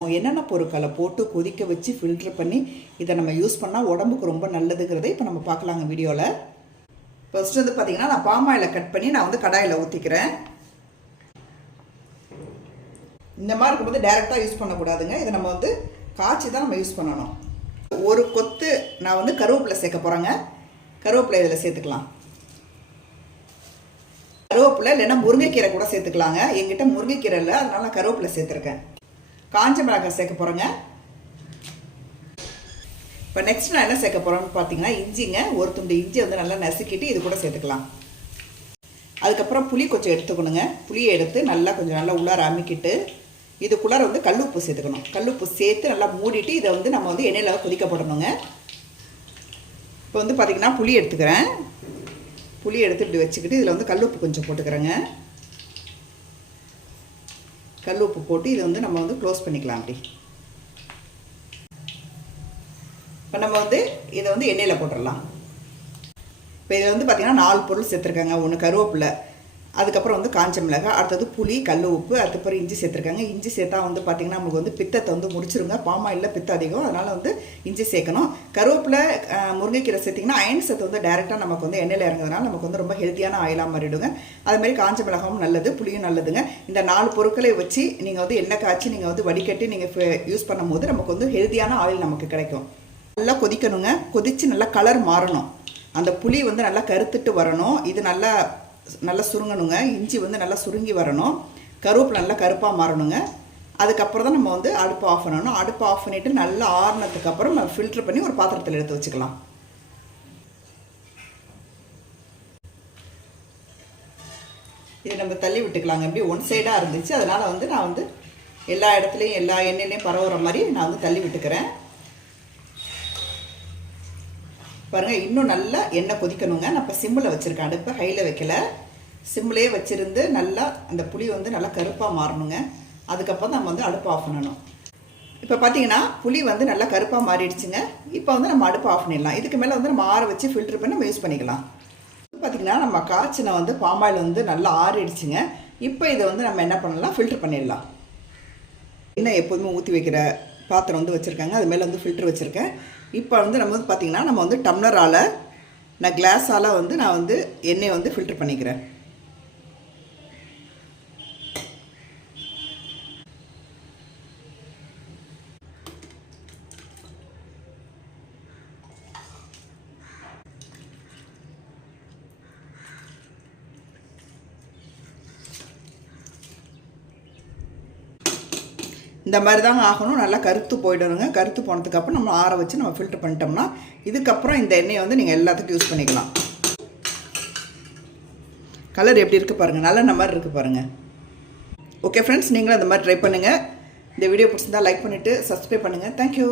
என்னென்ன பொருட்களை போட்டு கொதிக்க வச்சு ஃபில்டர் பண்ணி இதை நம்ம யூஸ் பண்ணால் உடம்புக்கு ரொம்ப நல்லதுங்கிறத இப்போ நம்ம பார்க்கலாங்க வீடியோவில். ஃபர்ஸ்ட் வந்து பார்த்தீங்கன்னா நான் பாம் ஆயிலை கட் பண்ணி நான் வந்து கடாயில் ஊற்றிக்கிறேன். இந்த மாதிரி இருக்கும்போது டைரெக்டாக யூஸ் பண்ணக்கூடாதுங்க. இதை நம்ம வந்து காய்ச்சி தான் நம்ம யூஸ் பண்ணணும். ஒரு கொத்து நான் வந்து கருவேப்பிலை சேர்க்க போகிறேங்க. கருவேப்பிலை இதில் சேர்த்துக்கலாம். கருவேப்பிலை இல்லைன்னா முருங்கைக்கீரை கூட சேர்த்துக்கலாங்க. எங்கிட்ட முருங்கைக்கீரை இல்லை, அதனால நான் கருவேப்பிலை சேர்த்துருக்கேன். காஞ்ச மிளகாய் சேர்க்க போகிறேங்க. இப்போ நெக்ஸ்ட் நான் என்ன சேர்க்க போகிறேன்னு பார்த்தீங்கன்னா இஞ்சிங்க. ஒரு துண்டு இஞ்சி வந்து நல்லா நசுக்கிட்டு இது கூட சேர்த்துக்கலாம். அதுக்கப்புறம் புளி கொஞ்சம் எடுத்துக்கணுங்க. புளியை எடுத்து நல்லா கொஞ்சம் நல்லா உள்ளார அமுக்கிட்டு இதுக்குள்ளார வந்து கல்லுப்பு சேர்த்துக்கணும். கல்லுப்பு சேர்த்து நல்லா மூடிட்டு இதை வந்து நம்ம வந்து எண்ணெயில் கொதிக்க போடணுங்க. இப்போ வந்து பார்த்திங்கன்னா புளி எடுத்துக்கிறேன். புளி எடுத்து இப்படி வச்சுக்கிட்டு இதில் வந்து கல்லுப்பு கொஞ்சம் போட்டுக்கிறேங்க. கல் உப்பு போட்டு இதை வந்து நம்ம வந்து க்ளோஸ் பண்ணிக்கலாம். அப்படி இப்போ நம்ம வந்து இதை வந்து எண்ணெயில் போட்டுடலாம். இப்போ இதை வந்து பார்த்திங்கன்னா 4 பொருள் சேர்த்துருக்காங்க. ஒன்று கருவேப்பிலை, அதுக்கப்புறம் வந்து காஞ்ச மிளகாய், அடுத்தது புளி, கல் உப்பு, அதுக்கப்புறம் இஞ்சி சேர்த்துருக்காங்க. இஞ்சி சேர்த்தா வந்து பார்த்திங்கன்னா நமக்கு வந்து பித்தத்தை வந்து முடிச்சிருங்க. பாமாயில் பித்தம் அதிகம், அதனால் வந்து இஞ்சி சேர்க்கணும். கருவேப்பிலை, முருங்கைக்கீரை சேர்த்திங்கன்னா அயன் சத்து வந்து டைரெக்டாக நமக்கு வந்து எண்ணெயில் இறங்குறதுனால நமக்கு வந்து ரொம்ப ஹெல்த்தியான ஆயிலாக மாறிடுங்க. அதுமாதிரி காஞ்ச மிளகாவும் நல்லது, புளியும் நல்லதுங்க. இந்த 4 பொருட்களை வச்சு நீங்கள் வந்து எண்ணெய் காய்ச்சி நீங்கள் வந்து வடிகட்டி நீங்கள் யூஸ் பண்ணும் போது நமக்கு வந்து ஹெல்த்தியான ஆயில் நமக்கு கிடைக்கும். நல்லா கொதிக்கணுங்க. கொதித்து நல்லா கலர் மாறணும். அந்த புளி வந்து நல்லா கருத்துட்டு வரணும். இது நல்லா நல்லா சுருங்கணுங்க. இஞ்சி வந்து நல்லா சுருங்கி வரணும். கருவேப்பிலை நல்லா கருப்பாக மாறணுங்க. அதுக்கப்புறம் தான் நம்ம வந்து அடுப்பு ஆஃப் பண்ணணும். அடுப்பு ஆஃப் பண்ணிவிட்டு நல்லா ஆறுனதுக்கு அப்புறம் நம்ம ஃபில்டர் பண்ணி ஒரு பாத்திரத்தில் எடுத்து வச்சுக்கலாம். இதை நம்ம தள்ளி விட்டுக்கலாங்க. எப்படி ஒன் சைடாக இருந்துச்சு, அதனால் வந்து நான் வந்து எல்லா இடத்துலையும் எல்லா எண்ணெயிலையும் பரவுற மாதிரி நான் வந்து தள்ளி விட்டுக்கிறேன். பாருங்கள், இன்னும் நல்லா எண்ணெய் கொதிக்கணுங்க. நான் இப்போ சிம்மில் வச்சுருக்கேன். அடுப்பை ஹையில் வைக்கல, சிம்மிலே வச்சுருந்து நல்லா அந்த புளி வந்து நல்லா கருப்பாக மாறணுங்க. அதுக்கப்புறம் நம்ம வந்து அடுப்பு ஆஃப் பண்ணணும். இப்போ பார்த்தீங்கன்னா புளி வந்து நல்லா கருப்பாக மாறிடுச்சுங்க. இப்போ வந்து நம்ம அடுப்பு ஆஃப் பண்ணிடலாம். இதுக்கு மேலே வந்து நம்ம ஆற வச்சு ஃபில்டர் பண்ணி நம்ம யூஸ் பண்ணிக்கலாம். பார்த்திங்கன்னா நம்ம காய்ச்சின வந்து பாமாயில் வந்து நல்லா ஆறிடுச்சுங்க. இப்போ இதை வந்து நம்ம என்ன பண்ணலாம், ஃபில்டர் பண்ணிடலாம். எண்ணெய் எப்போதுமே ஊற்றி வைக்கிற பாத்திரம் வந்து வச்சுருக்காங்க. அது மேலே வந்து ஃபில்டர் வச்சுருக்கேன். இப்போ வந்து நம்ம வந்து பார்த்திங்கன்னா நம்ம வந்து டம்ளரால், நான் கிளாஸால் வந்து நான் வந்து எண்ணெயை வந்து ஃபில்டர் பண்ணிக்கிறேன். இந்த மாதிரி தாங்க ஆகணும். நல்லா கருத்து போயிடணுங்க. கருத்து போனதுக்கப்புறம் நம்ம ஆற வச்சு நம்ம ஃபில்டர் பண்ணிட்டோம்னா இதுக்கப்புறம் இந்த எண்ணெயை வந்து நீங்கள் எல்லாத்துக்கும் யூஸ் பண்ணிக்கலாம். கலர் எப்படி இருக்குது பாருங்கள், நல்ல மாதிரி இருக்குது பாருங்கள். ஓகே ஃப்ரெண்ட்ஸ், நீங்களும் அந்த மாதிரி ட்ரை பண்ணுங்கள். இந்த வீடியோ பிடிச்சிருந்தா லைக் பண்ணிவிட்டு சப்ஸ்கிரைப் பண்ணுங்கள். தேங்க்யூ.